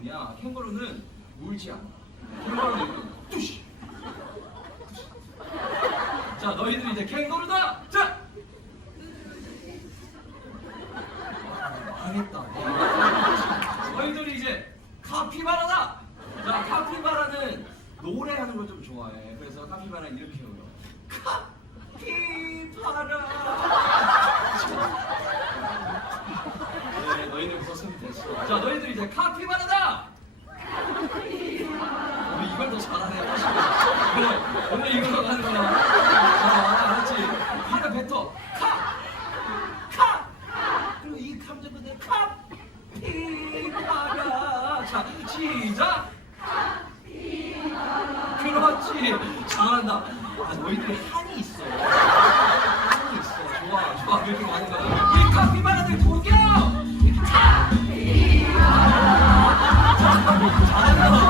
있냐? 캥거루는 울지 않아. 캥거루는 뚜시. 자, 너희들 이제 캥거루다. 자. 망했다. 너희들이 이제 카피바라다. 자, 카피바라는 노래하는 걸 좀 좋아해. 그래서 카피바라 이렇게 울어. 카피바라. 네, 너희들 됐어. 자, 너희들 이제 카피바라 잘하네. 그래, 오늘 이걸로 가는구나. 아, 알았지? 하나 뱉어. 카! 카! 그리고 이 감정 끝에 카! 피카라. 자, 시작! 그렇지. 잘한다. 아, 너희들 한이 있어. 한이 있어. 좋아, 좋아. 그렇게 많이 거야. 잘한다.